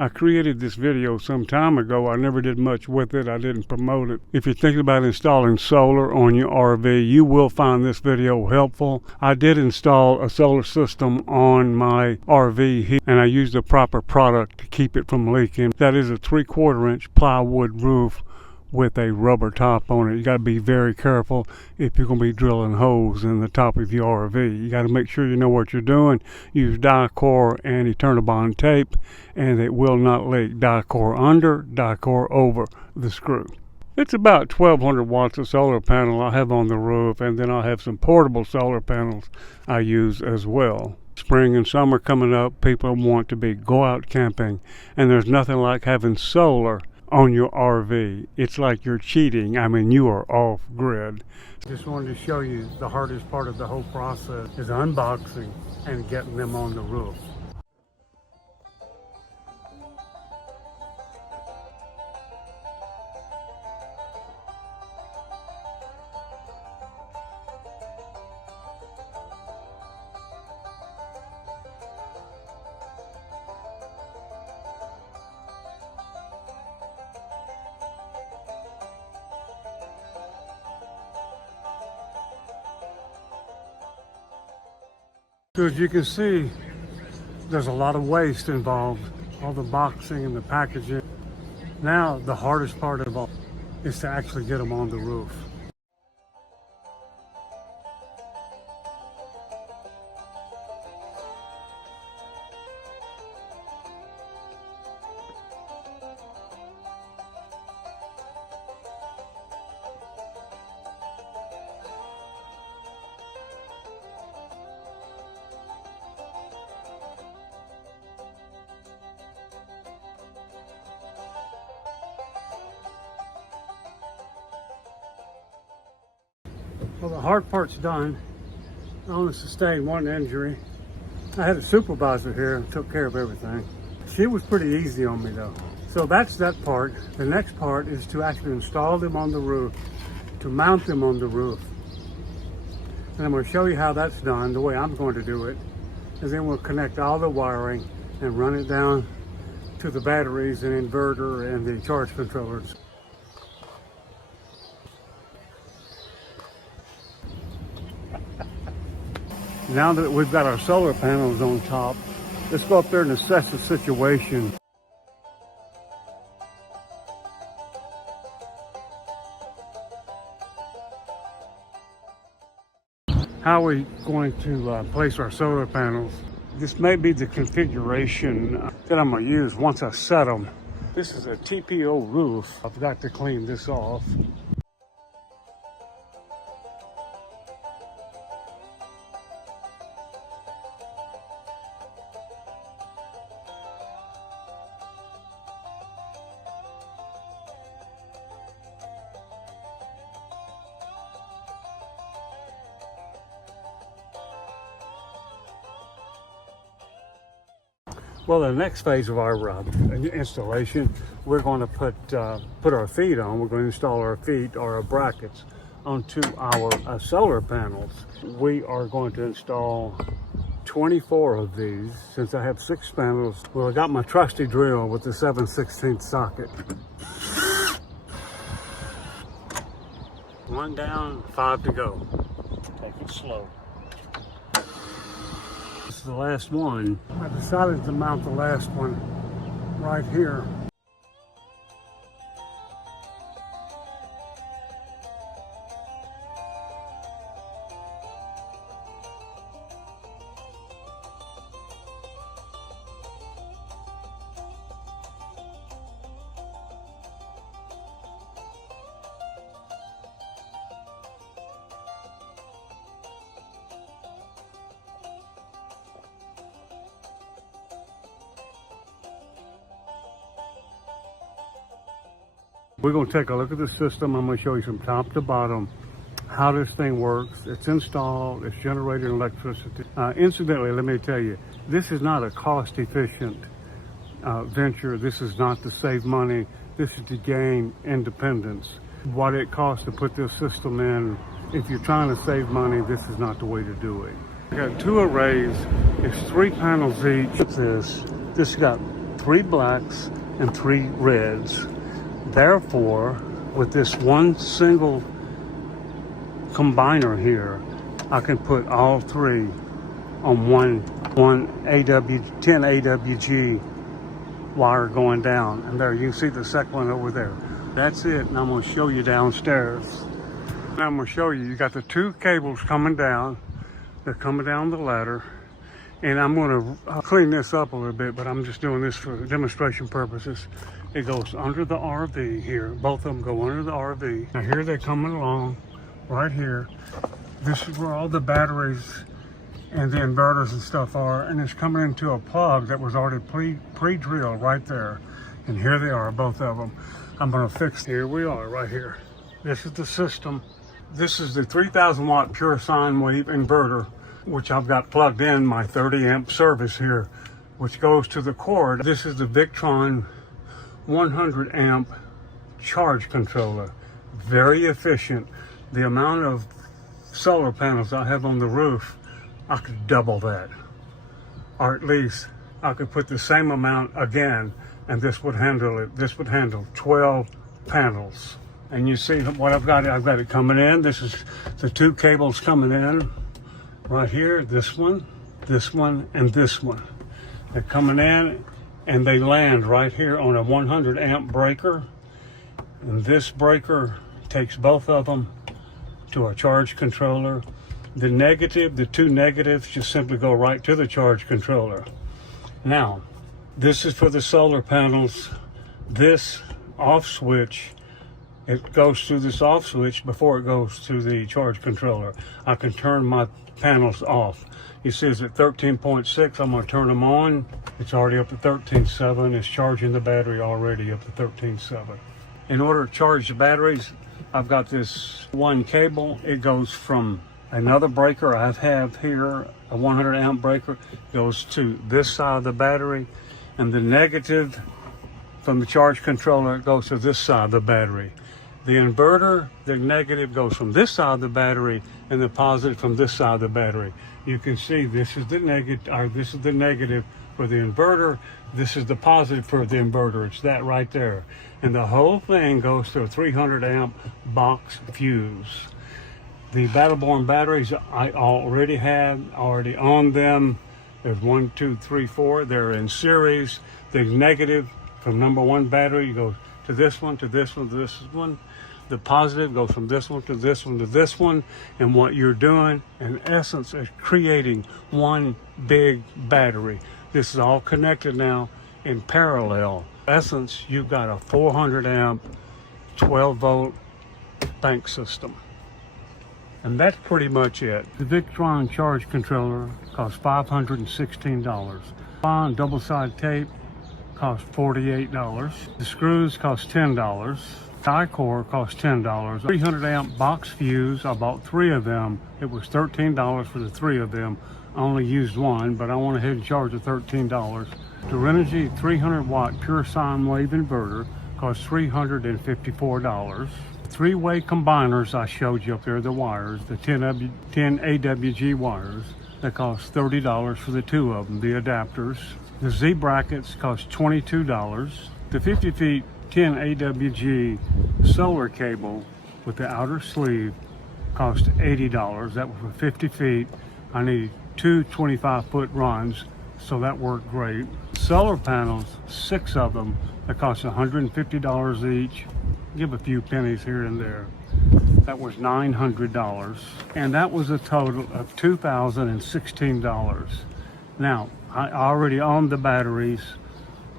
I created this video some time ago. I never did much with it. I didn't promote it. If you're thinking about installing solar on your RV, you will find this video helpful. I did install a solar system on my RV here, and I used the proper product to keep it from leaking. That is a 3/4 inch plywood roof with a rubber top on it. You got to be very careful if you're going to be drilling holes in the top of your RV. You got to make sure you know what you're doing. Use Dicor and Eternabond tape, and it will not leak. Dicor under, Dicor over the screw. It's about 1200 watts of solar panel I have on the roof, and then I have some portable solar panels I use as well. Spring and summer coming up, people want to go out camping, and there's nothing like having solar on your RV. It's like you're cheating. I mean, you are off grid. Just wanted to show you the hardest part of the whole process is unboxing and getting them on the roof. So as you can see, there's a lot of waste involved, all the boxing and the packaging. Now the hardest part of all is to actually get them on the roof. Well, the hard part's done. I only sustained one injury. I had a supervisor here and took care of everything. She was pretty easy on me though. So that's that part. The next part is to actually install them on the roof, to mount them on the roof. And I'm going to show you how that's done, the way I'm going to do it. And then we'll connect all the wiring and run it down to the batteries and inverter and the charge controllers. Now that we've got our solar panels on top, let's go up there and assess the situation. How are we going to place our solar panels? This may be the configuration that I'm going to use once I set them. This is a TPO roof. I've got to clean this off. Well, the next phase of our installation, we're going to put our feet on. We're going to install our feet or our brackets onto our solar panels. We are going to install 24 of these. Since I have 6 panels, well, I got my trusty drill with the 7/16 socket. 1 down, 5 to go. Take it slow. This is the last one. I decided to mount the last one right here. We're going to take a look at the system. I'm going to show you from top to bottom how this thing works. It's installed, it's generating electricity. Incidentally, let me tell you, this is not a cost-efficient venture. This is not to save money. This is to gain independence. What it costs to put this system in, if you're trying to save money, this is not the way to do it. I got 2 arrays. It's 3 panels each. This got 3 blacks and 3 reds. Therefore, with this one single combiner here, I can put all 3 on one 10 AWG wire going down. And there, you can see the second one over there. That's it, and I'm going to show you downstairs. Now I'm going to show you, you got the 2 cables coming down. They're coming down the ladder. And I'm going to clean this up a little bit, but I'm just doing this for demonstration purposes. It goes under the RV here. Both of them go under the RV. Now here they're coming along, right here. This is where all the batteries and the inverters and stuff are, and it's coming into a plug that was already pre-drilled right there. And here they are, both of them. I'm going to fix, here we are, right here. This is the system. This is the 3,000 watt pure sine wave inverter, which I've got plugged in my 30 amp service here, which goes to the cord. This is the Victron 100 amp charge controller. Very efficient. The amount of solar panels I have on the roof, I could double that. Or at least I could put the same amount again, and this would handle it. This would handle 12 panels. And you see what I've got it coming in. This is the 2 cables coming in. Right here, this one, and this one. They're coming in and they land right here on a 100 amp breaker. And this breaker takes both of them to a charge controller. The 2 negatives just simply go right to the charge controller. Now, this is for the solar panels. This off switch, it goes through this off switch before it goes to the charge controller. I can turn my panels off. You see it's at 13.6. I'm going to turn them on. It's already up to 13.7. It's charging the battery already up to 13.7. In order to charge the batteries, I've got this one cable. It goes from another breaker I have here, a 100 amp breaker, goes to this side of the battery, and the negative from the charge controller goes to this side of the battery. The inverter, the negative goes from this side of the battery, and the positive from this side of the battery. You can see this is the negative for the inverter. This is the positive for the inverter. It's that right there. And the whole thing goes to a 300 amp box fuse. The Battleborn batteries I already on them. There's 1, 2, 3, 4. They're in series. The negative from number 1 battery goes to this one, to this one, to this one. The positive goes from this one to this one to this one. And what you're doing, in essence, is creating one big battery. This is all connected now in parallel. In essence, you've got a 400 amp, 12 volt bank system. And that's pretty much it. The Victron charge controller costs $516. Bond double-sided tape costs $48. The screws cost $10. Die-core cost $10. 300 amp box fuse, I bought 3 of them. It was $13 for the 3 of them. I only used 1, but I went ahead and charged it $13. The Renogy 300 watt pure sine wave inverter cost $354. 3-way combiners I showed you up there, the wires, the 10 AWG wires, that cost $30 for the 2 of them, the adapters. The Z brackets cost $22. The 50 feet 10 AWG solar cable with the outer sleeve cost $80. That was for 50 feet. I need 2 25-foot runs, so that worked great. Solar panels, 6 of them, that cost $150 each. Give a few pennies here and there. That was $900, and that was a total of $2,016. Now, I already owned the batteries,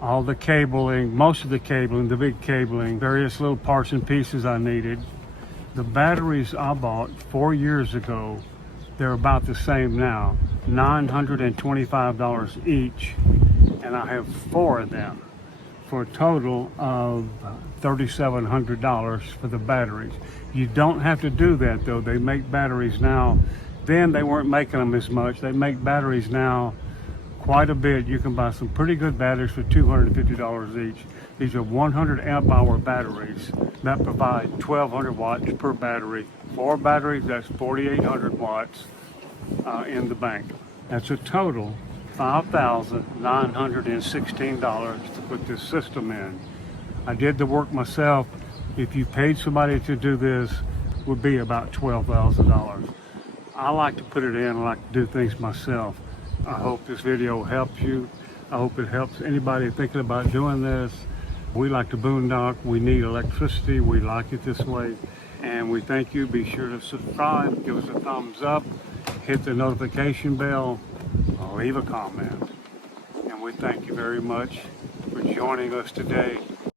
all the cabling, most of the cabling, the big cabling, various little parts and pieces I needed. The batteries I bought 4 years ago, they're about the same now, $925 each, and I have 4 of them, for a total of $3,700 for the batteries. You don't have to do that though. They make batteries now. Then they weren't making them as much. They make batteries now quite a bit. You can buy some pretty good batteries for $250 each. These are 100 amp hour batteries that provide 1,200 watts per battery. 4 batteries, that's 4,800 watts in the bank. That's a total $5,916 to put this system in. I did the work myself. If you paid somebody to do this, it would be about $12,000. I like to put it in. I like to do things myself. I hope this video helps you. I hope it helps anybody thinking about doing this. We like to boondock. We need electricity. We like it this way. And we thank you. Be sure to subscribe. Give us a thumbs up. Hit the notification bell. Leave a comment. And we thank you very much for joining us today.